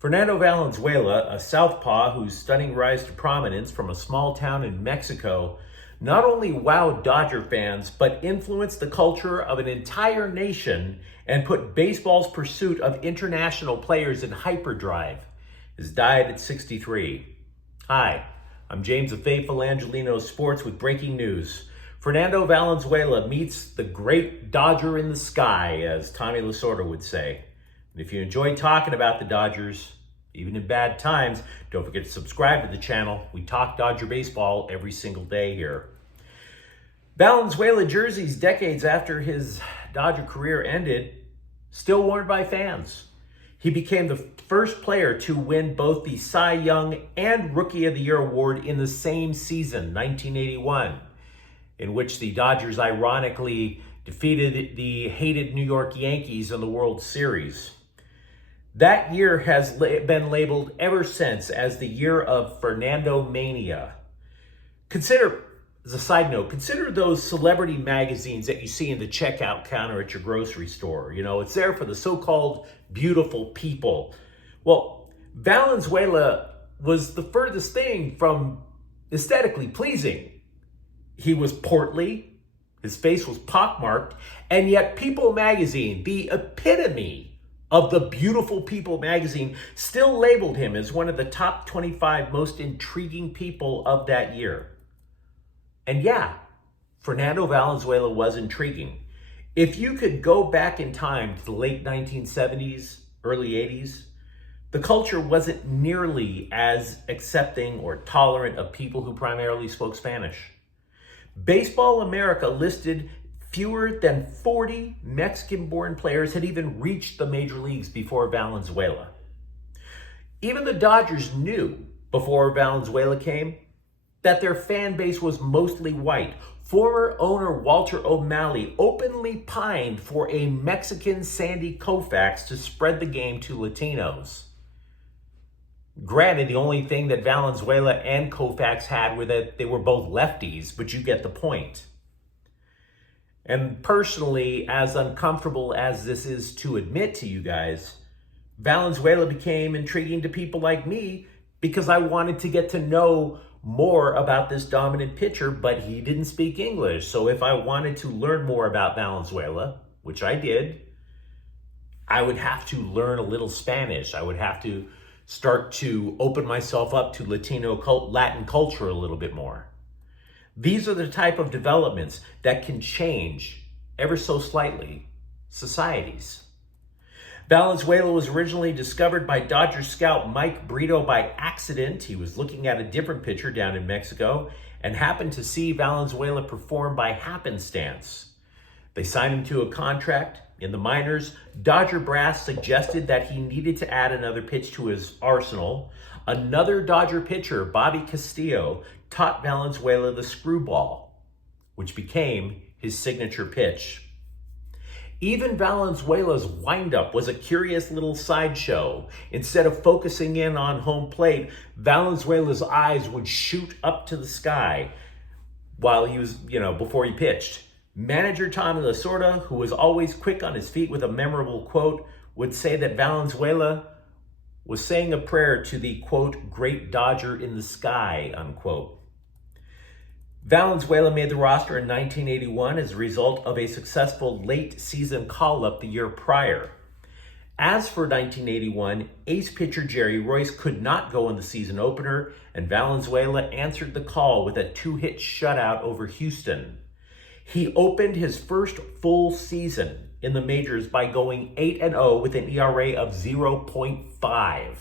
Fernando Valenzuela, a southpaw whose stunning rise to prominence from a small town in Mexico, not only wowed Dodger fans, but influenced the culture of an entire nation and put baseball's pursuit of international players in hyperdrive. Has died at 63. Hi, I'm James of Faithful Angelino Sports with breaking news. Fernando Valenzuela meets the great Dodger in the sky, as Tommy Lasorda would say. And if you enjoy talking about the Dodgers, even in bad times, don't forget to subscribe to the channel. We talk Dodger baseball every single day here. Valenzuela jerseys, decades after his Dodger career ended, still worn by fans. He became the first player to win both the Cy Young and Rookie of the Year award in the same season, 1981, in which the Dodgers ironically defeated the hated New York Yankees in the World Series. That year has been labeled ever since as the year of Fernando Mania. Consider, as a side note, consider those celebrity magazines that you see in the checkout counter at your grocery store. You know, it's there for the so-called beautiful people. Well, Valenzuela was the furthest thing from aesthetically pleasing. He was portly, his face was pockmarked, and yet People magazine, the epitome of the beautiful People magazine, still labeled him as one of the top 25 most intriguing people of that year. And yeah, Fernando Valenzuela was intriguing. If you could go back in time to the late 1970s, early 80s, the culture wasn't nearly as accepting or tolerant of people who primarily spoke Spanish. Baseball America listed fewer than 40 Mexican-born players had even reached the major leagues before Valenzuela. Even the Dodgers knew, before Valenzuela came, that their fan base was mostly white. Former owner Walter O'Malley openly pined for a Mexican Sandy Koufax to spread the game to Latinos. Granted, the only thing that Valenzuela and Koufax had were that they were both lefties, but you get the point. And personally, as uncomfortable as this is to admit to you guys, Valenzuela became intriguing to people like me because I wanted to get to know more about this dominant pitcher, but he didn't speak English. So if I wanted to learn more about Valenzuela, which I did, I would have to learn a little Spanish. I would have to start to open myself up to Latin culture a little bit more. These are the type of developments that can change, ever so slightly, societies. Valenzuela was originally discovered by Dodger scout Mike Brito by accident. He was looking at a different pitcher down in Mexico and happened to see Valenzuela perform by happenstance. They signed him to a contract in the minors. Dodger brass suggested that he needed to add another pitch to his arsenal. Another Dodger pitcher, Bobby Castillo, taught Valenzuela the screwball, which became his signature pitch. Even Valenzuela's windup was a curious little sideshow. Instead of focusing in on home plate, Valenzuela's eyes would shoot up to the sky while he was, before he pitched. Manager Tommy Lasorda, who was always quick on his feet with a memorable quote, would say that Valenzuela was saying a prayer to the, quote, great Dodger in the sky, unquote. Valenzuela made the roster in 1981 as a result of a successful late season call-up the year prior. As for 1981, ace pitcher Jerry Royce could not go in the season opener, and Valenzuela answered the call with a 2-hit shutout over Houston. He opened his first full season in the majors by going 8-0 with an ERA of 0.5.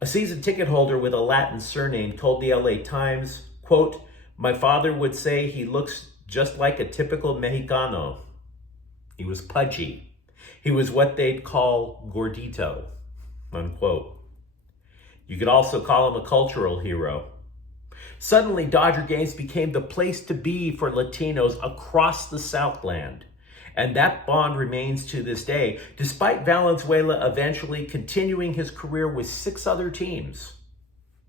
A season ticket holder with a Latin surname told the LA Times, quote, my father would say he looks just like a typical Mexicano. He was pudgy. He was what they'd call gordito, unquote. You could also call him a cultural hero. Suddenly, Dodger games became the place to be for Latinos across the Southland. And that bond remains to this day, despite Valenzuela eventually continuing his career with 6 other teams,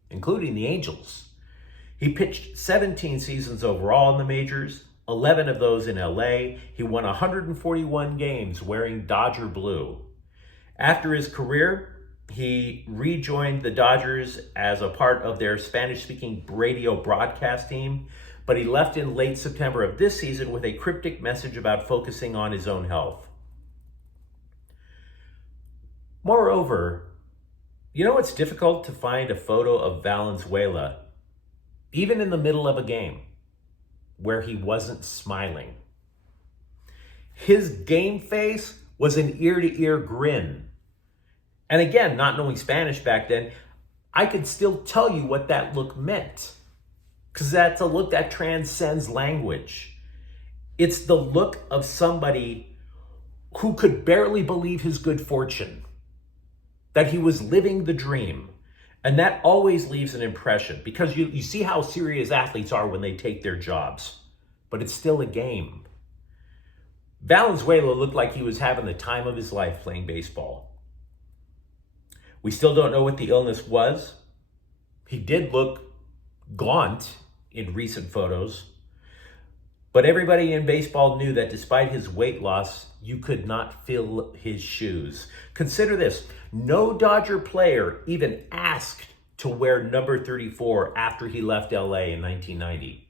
including the Angels. He pitched 17 seasons overall in the majors, 11 of those in LA. He won 141 games wearing Dodger blue. After his career, He rejoined the Dodgers as a part of their Spanish-speaking radio broadcast team, but he left in late September of this season with a cryptic message about focusing on his own health. Moreover, you know it's difficult to find a photo of Valenzuela, even in the middle of a game, where he wasn't smiling. His game face was an ear-to-ear grin. And again, not knowing Spanish back then, I could still tell you what that look meant, because that's a look that transcends language. It's the look of somebody who could barely believe his good fortune, that he was living the dream. And that always leaves an impression, because you see how serious athletes are when they take their jobs, but it's still a game. Valenzuela looked like he was having the time of his life playing baseball. We still don't know what the illness was. He did look gaunt in recent photos, but everybody in baseball knew that despite his weight loss, you could not fill his shoes. Consider this, no Dodger player even asked to wear number 34 after he left LA in 1990.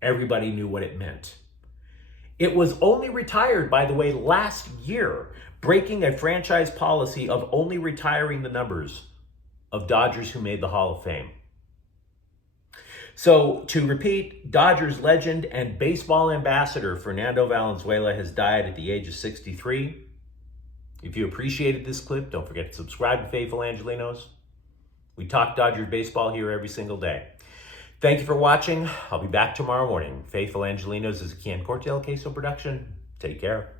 Everybody knew what it meant. It was only retired, by the way, last year, breaking a franchise policy of only retiring the numbers of Dodgers who made the Hall of Fame. So, to repeat, Dodgers legend and baseball ambassador Fernando Valenzuela has died at the age of 63. If you appreciated this clip, don't forget to subscribe to Faithful Angelinos. We talk Dodgers baseball here every single day. Thank you for watching. I'll be back tomorrow morning. Faithful Angelinos is a Can Cortez Queso production. Take care.